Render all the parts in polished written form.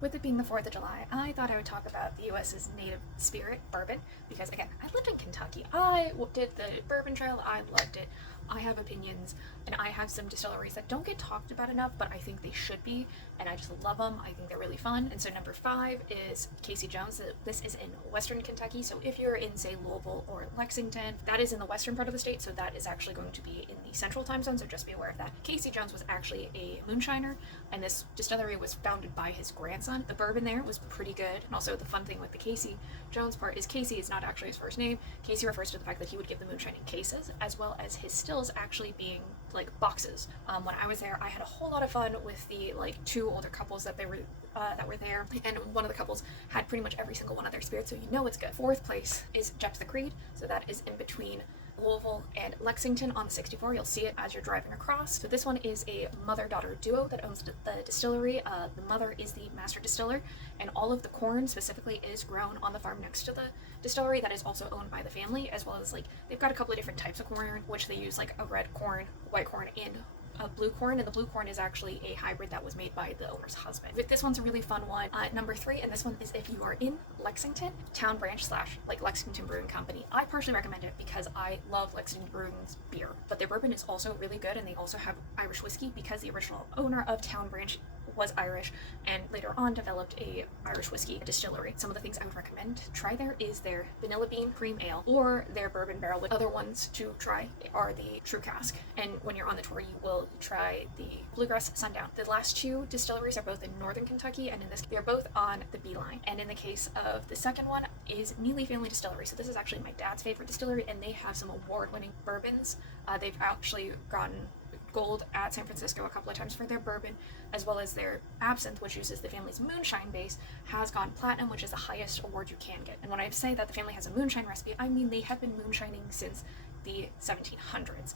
With it being the 4th of July, I thought I would talk about the US's native spirit, bourbon, because again, I lived in Kentucky. I did the bourbon trail, I loved it. I have opinions, and I have some distilleries that don't get talked about enough, but I think they should be, and I just love them. I think they're really fun. And so number 5 is Casey Jones. This is in western Kentucky, so if you're in, say, Louisville or Lexington, that is in the western part of the state, so that is actually going to be in the central time zone, so just be aware of that. Casey Jones was actually a moonshiner, and this distillery was founded by his grandson. The bourbon there was pretty good, and also the fun thing with the Casey Jones part is Casey is not actually his first name. Casey refers to the fact that he would give the moonshine in cases, as well as his stills actually being like boxes. When I was there, I had a whole lot of fun with the two older couples that were there, and one of the couples had pretty much every single one of their spirits, so you know it's good. 4th place is Jeps the Creed, so that is in between Louisville and Lexington on the 64. You'll see it as you're driving across. So this one is a mother-daughter duo that owns the distillery. The mother is the master distiller, and all of the corn specifically is grown on the farm next to the distillery that is also owned by the family, as well as they've got a couple of different types of corn, which they use a red corn, white corn, and a blue corn, and the blue corn is actually a hybrid that was made by the owner's husband. This one's a really fun one. Number 3, and this one is if you are in Lexington, Town Branch / Lexington Brewing Company. I personally recommend it because I love Lexington Brewing's beer, but their bourbon is also really good, and they also have Irish whiskey because the original owner of Town Branch was Irish and later on developed a Irish whiskey distillery. Some of the things I would recommend to try there is their vanilla bean cream ale or their bourbon barrel. Other ones to try are the True Cask, and when you're on the tour you will try the Bluegrass Sundown. The last 2 distilleries are both in northern Kentucky, and in this they're both on the B line. And in the case of the second one is Neely Family Distillery. So this is actually my dad's favorite distillery, and they have some award-winning bourbons. They've actually gotten gold at San Francisco a couple of times for their bourbon, as well as their absinthe, which uses the family's moonshine base, has gone platinum, which is the highest award you can get. And when I say that the family has a moonshine recipe, I mean they have been moonshining since the 1700s.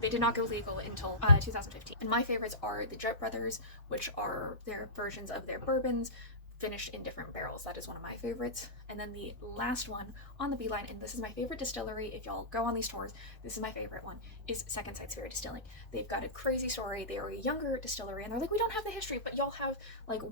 They did not go legal until 2015. And my favorites are the Jet Brothers, which are their versions of their bourbons finished in different barrels. That is one of my favorites. And then the last one on the B line, and this is my favorite distillery. If y'all go on these tours, this is my favorite one, is Second Sight Spirit Distilling. They've got a crazy story. They are a younger distillery, and they're we don't have the history, but y'all have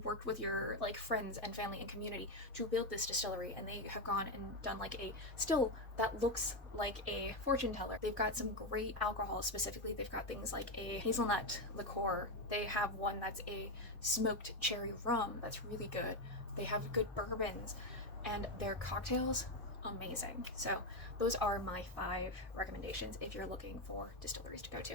worked with your friends and family and community to build this distillery, and they have gone and done a still that looks like a fortune teller. They've got some great alcohol. Specifically, they've got things like a hazelnut liqueur. They have one that's a smoked cherry rum that's really good. They have good bourbons, and their cocktails, amazing. So those are my 5 recommendations if you're looking for distilleries to go to.